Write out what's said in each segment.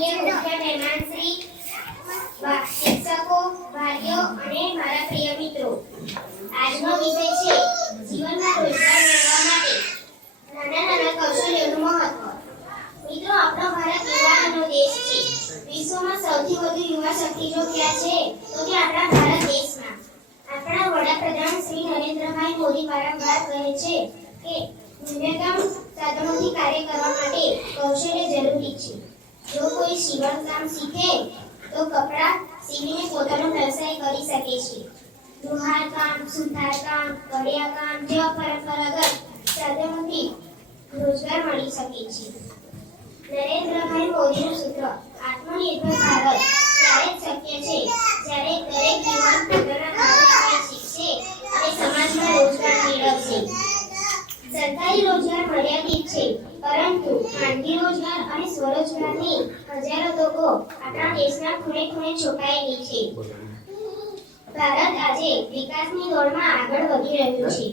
આદરણીય મુખ્ય મહેમાન શ્રી, શિક્ષકો, વાલીઓ અને મારા પ્રિય મિત્રો, આજનો વિષય છે જીવનમાં રોજગાર મેળવવા માટે નાના નાના કૌશલ્યોનું મહત્વ. મિત્રો, આપણો ભારત યુવાનોનો દેશ છે. વિશ્વમાં સૌથી વધુ યુવા શક્તિ જો ક્યાં છે તો તે આપણા ભારત દેશમાં. આપણા વડાપ્રધાન શ્રી નરેન્દ્રભાઈ મોદી વારંવાર કહે છે કે ન્યૂનતમ સાધનોથી કાર્ય કરવા માટે કૌશલ્ય જરૂરી છે. જો કોઈ સીવણ કામ શીખે તો કપડાં સીવીને પોતાનો વ્યવસાય કરી શકે છે. લુહાર કામ, સુથાર કામ, કડિયા કામ જેવા પરંપરાગત સાધનોથી રોજગાર મળી શકે છે. નરેન્દ્રભાઈ મોદીનું સૂત્ર આત્મનિર્ભર ભારત ત્યારે જ શક્ય છે જ્યારે દરેક યુવાન પોતાના કાર્ય શીખશે અને સમાજમાં રોજગાર મેળવશે. સરકારી રોજગાર મર્યાદિત છે, પરંતુ ખાનગી રોજગાર અને સ્વરોજગારની હજારો તકો આપણા દેશના ખૂણે ખૂણે છુપાયેલી છે. ભારત આજે વિકાસની દોડમાં આગળ વધી રહ્યું છે.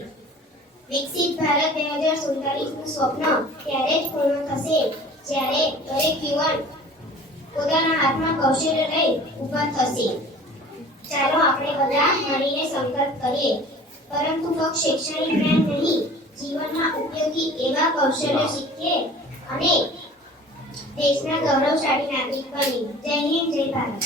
વિકસિત ભારત 2047નું સ્વપ્ન ત્યારે જ પૂર્ણ થશે જ્યારે દરેક યુવાન પોતાના હાથમાં કૌશલ્ય લઈ ઊભા થશે. ચાલો આપણે બધા મળીને સંકલ્પ કરીએ, પરંતુ ફક્ત શૈક્ષણિક જ્ઞાન નહીં, જીવનમાં ઉપયોગી એવા કૌશલ્ય શીખીએ અને દેશના ગૌરવશાળી નાગરિક બનીએ. જય હિન્દ, જય ભારત.